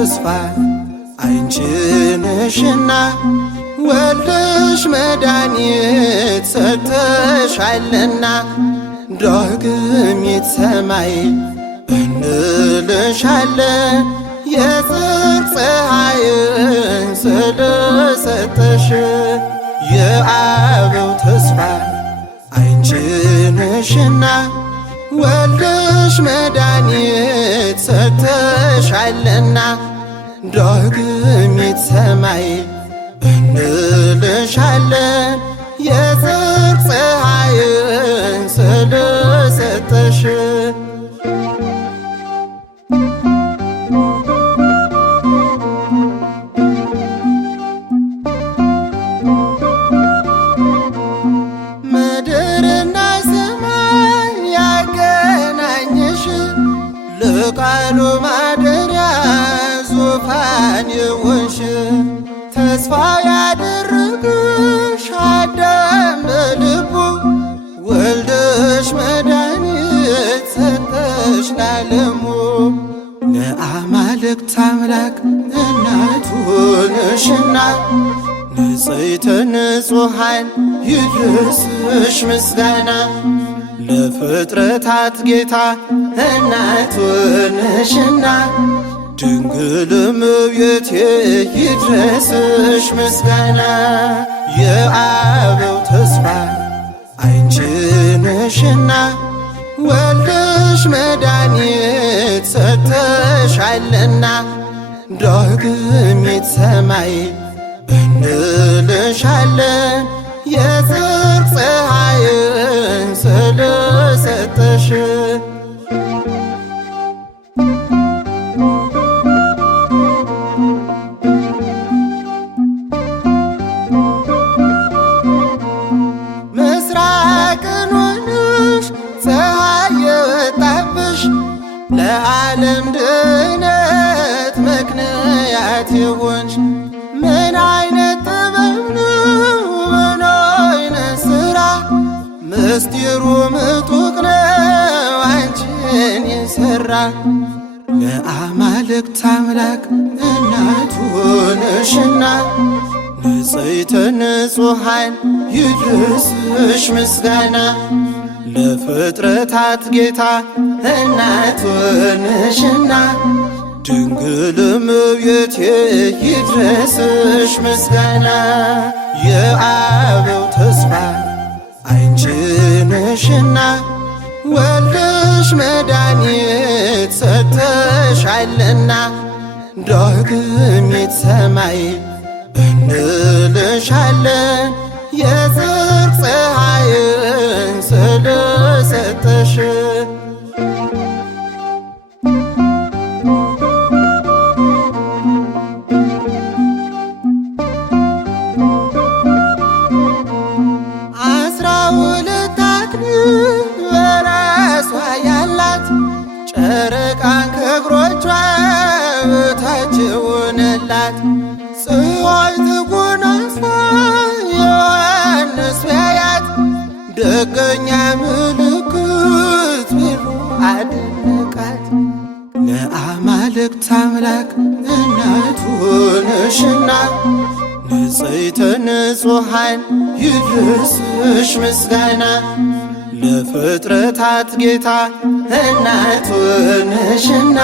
ተስፋ አንቺ ነሽና ወልደሽ መድኃኒት ሰጥተሻልና ዳግሚት ሰማይ እንልሻለን የጽድቅ ፀሐይን ስለሰጠሽ የአበው ተስፋ አንቺ ነሽና ወልደሽ መድኃኒት ሰጥተሻልና ዳግሚት ሰማይ እንልሻለን የጽድቅ ፀሐይን ስለሰጠሽ ምድርና ሰማይ ያገናኘሽ ለቃሉ ማደሪያ ዙፋን የሆንሽ ተስፋ ያደረግሽ አዳም በልቡ ወልደሽ መድኃኒት ሰጠሽ ላለሙ ለአማልክት አምላክ እናቱ ነሽና ንጽሕተ ንጹሐን ይድረስሽ ምስጋና ለፍጥረታት ጌታ እናቱ ነሽና ድንግል እመቤቴ ይድረስሽ ምስጋና የአበው ተስፋ አንቺ ነሽና ወልደሽ መድኃኒት ሰጥተሻልና ዳግሚት ሰማይ እንልሻለን የጽድቅ ፀሐይን ስለሰጠሽ ምስራቅን ሆነሽ ፀሐይ የወጣብሽ ለዓለም ድነት ምክንያት የሆንሽ ምን አይነት ጥበብ ነው ምን አይነት ሥራ ምስጢሩ ምጡቅ ነው አንቺን የሠራ ለአማልክት አምላክ እናቱ ነሽና ንጽሕተ ንጹሐን ይድረስሽ ምስጋና ለፍጥረታት ጌታ እናቱ ነሽና ድንግል እመቤቴ ይድረስሽ ምስጋና የአበው ተስፋ አንቺ ነሽና ወልደሽ መድኃኒት ሰጥተሻልና ዳግሚት ሰማይ እንልሻለን የጽድቅ ፀሐይን ስለሰጠሽ ጨረቃን ከእግሮቿ በታች ሆነላት ፀሐይ ተጎናጽፋ ዮሐንስ ቢያያት ደገኛ ምልክት ብሎ አደነቃት ለአማልክት አምላክ እናቱ ነሽና ንጽሕተ ንጹሐን ይድረስሽ ምስጋና ለፍጥረታት ጌታ እናቱ ነሽና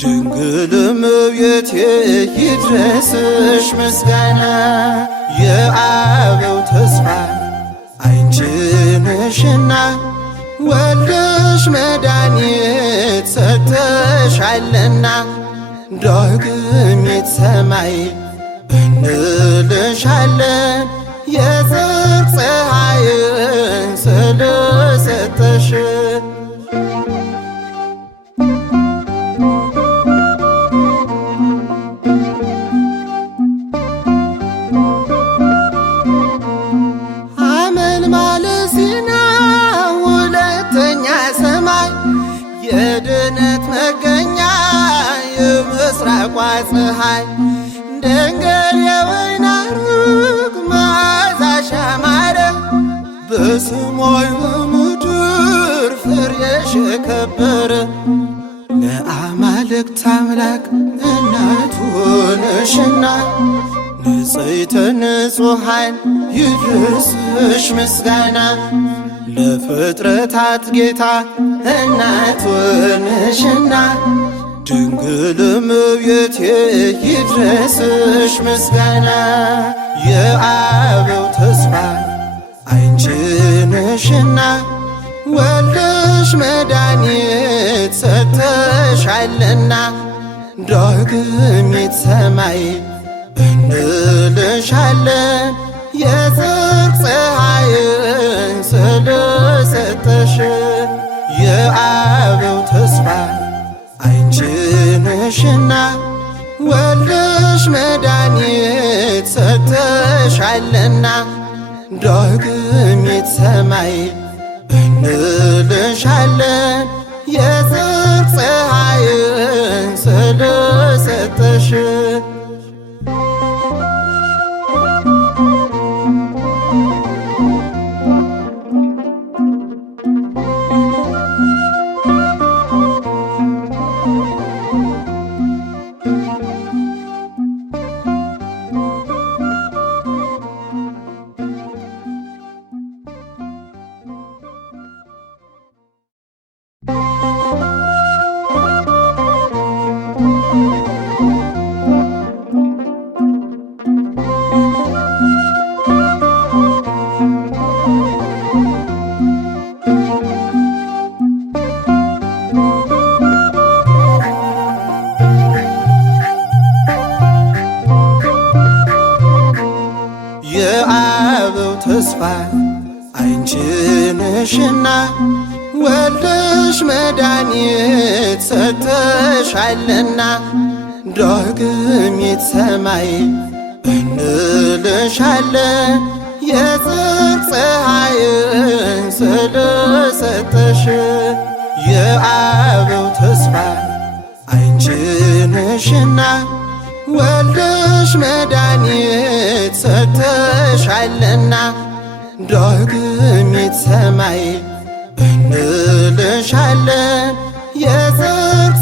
ድንግል እመቤቴ ይድረስሽ ምስጋና የአበው ተስፋ አንቺ ነሽና ወልደሽ መድኃኒት ሰጥተሻልና ዳግሚት ሰማይ እንልሻለን የጽድቅ ፀሐይን ስለሰጠሽ አመልማለ ሲና ሁለተኛ ሰማይ የድነት መገኛ የምስራቋ ፀሐይ ድንግል የወይን አረግ መዓዛሽ ያማረ በሰማይ በምድር ፍሬሽ የከበረ ለአማልክት የአማልክት አምላክ እናቱ ነሽና ንጽሕተ ንጹሐን ይድረስሽ ምስጋና ለፍጥረታት ጌታ እናቱ ነሽና ድንግል እመቤቴ ይድረስሽ ምስጋና የአበው ተስፋ አንቺ ነሽና ወልደሽ መድኃኒት ሰጥተሻልና ዳግሚት ሰማይ እንልሻለን የጽድቅ ፀሐይን ስለሰጠሽ የአበው ተስፋ አንቺ ነሽና ወልደሽ መድኃኒት ሰጥተሻልና ዳግሚት ሰማይ እንልሻለን የጽድቅ ፀሐይን ስለሰጠሽ የአበው ተስፋ አንቺ ነሽና ወልደሽ መድኃኒት ሰጥተሻልና ዳግሚት ሰማይ እንልሻለን የጽድቅ ፀሐይን ስለሰጠሽ የአበው ተስፋ አንቺ ነሽና ወልደሽ መድኃኒት ሰጥተሻልና ዳግሚት ሰማይ እንልሻለን የጽድቅ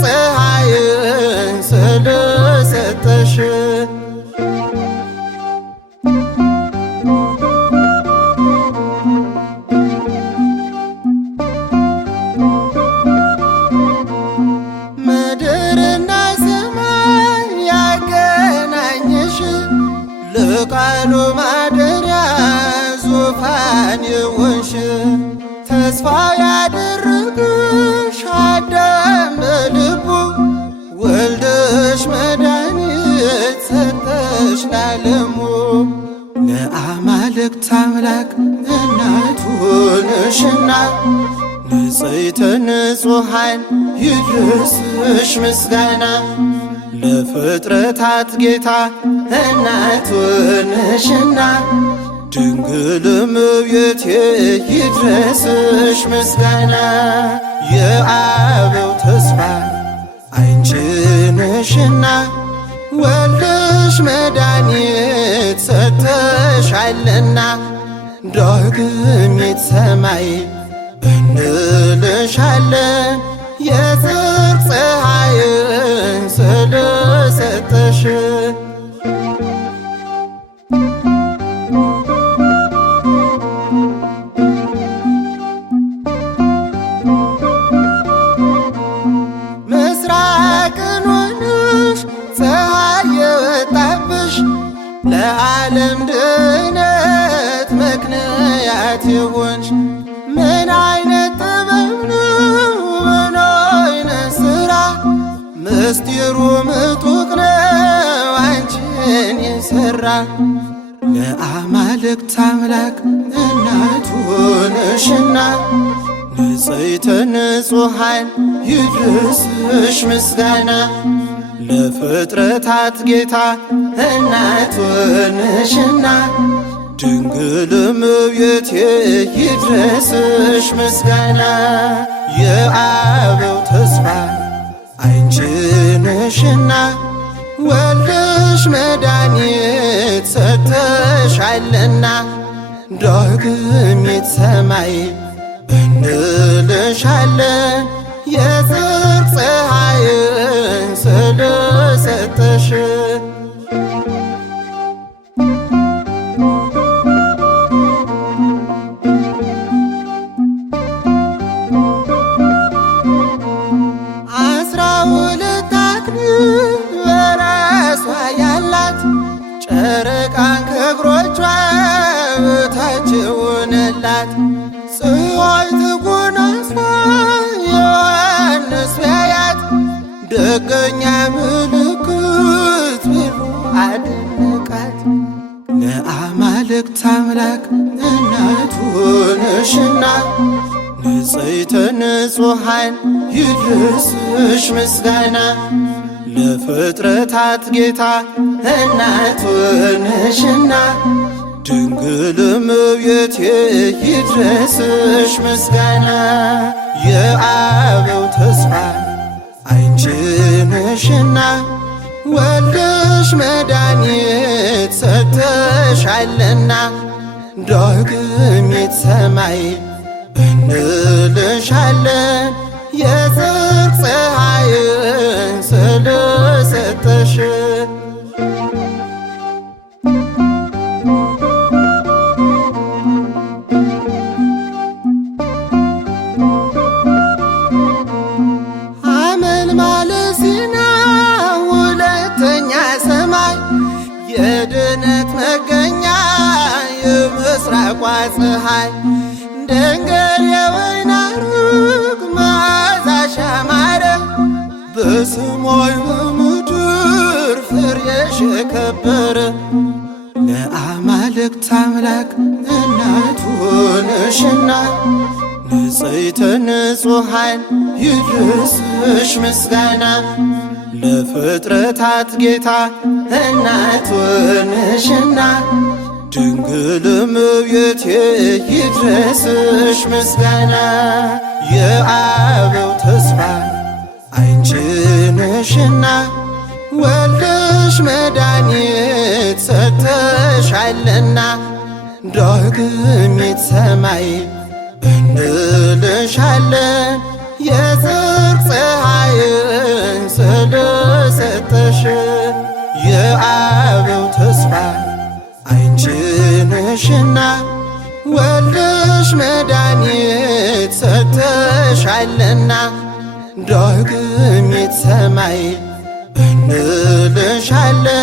ፀሐይን ስለሰጠሽ ምድርና ሰማይ ያገናኘሽ ለቃሉ ማደሪያ ዙፋን የሆንሽ ተስፋ ያደረግሽ አዳም በልቡ ወልደሽ መድኃኒት ሰጠሽ ላለሙ ለአማልክት አምላክ እናቱ ነሽና ንጽሕተ ንጹሐን ይድረስሽ ምስጋና ለፍጥረታት ጌታ እናቱ ነሽና ድንግል እመቤቴ ይድረስሽ ምስጋና የአበው ተስፋ አንቺ ነሽና ወልደሽ መድኃኒት ሰጥተሻልና ዳግሚት ሰማይ እንልሻለን የጽድቅ ፀሐይን ስለሰጠሽ ምስራቅን ሆነሽ ፀሐይ የወጣብሽ ለዓለም ድነት ምክንያት የሆንሽ ምን አይነት ጥበብ ነው ምን አይነት ሥራ ምስጢሩ ምጡቅ ነው አንቺን የሠራ ለአማልክት አምላክ እናቱ ነሽና ንጽሕተ ንጹሐን ይድረስሽ ምስጋና ለፍጥረታት ጌታ እናቱ ነሽና ድንግል እመቤቴ ይድረስሽ ምስጋና የአበው ተስፋ አንቺ ነሽና ወልደሽ መድኃኒት ሰጥተሻልና ዳግሚት ሰማይ እንልሻለን የጽድቅ ፀሐይን ሰጠሽ። ጨረቃን ከእግሮቿ በታች ሆነላት። ፀሐይ ተጎናጽፋ ዮሐንስ ቢያያት ደገኛ ምልክት ብሎ አደነቃት። ለአማልክት አምላክ እናቱ ነሽና ንጽሕተ ንጹሐን ይድረስሽ ምስጋና። ለፍጥረታት ጌታ እናቱ ነሽና ድንግል እመቤቴ ይድረስሽ ምስጋና። የአበው ተስፋ አንቺ ነሽና ወልደሽ መድኃኒት ሰጥተሻልና ዳግሚት ሰማይ እንልሻለን የጽድቅ ፀሐይን ስለሰጠሽ። ሐመልማለ ሲና ሁለተኛ ሰማይ የድነት መገኛ የምስራቋ ፀሐይ ድንግል የወይን አረግ መዓዛሽ ያማረ በሰማይ በምድር ፍሬሽ የከበረ። ለአማልክት አምላክ እናቱ ነሽና ንጽሕተ ንጹሐን ይድረስሽ ምስጋና። ለፍጥረታት ጌታ እናቱ ነሽና ድንግል እመቤቴ ይድረስሽ ምስጋና። የአበው ተስፋ አንቺ ነሽና ወልደሽ መድኃኒት ሰጥተሻልና ዳግሚት ሰማይ እንልሻለን የጽድቅ ፀሐይን ስለሰጠሽ። የአበው ተስፋ አንቺ ነሽና ወልደሽ መድኃኒት ሰጥተሻልና ዳግሚት ሰማይ እንልሻለን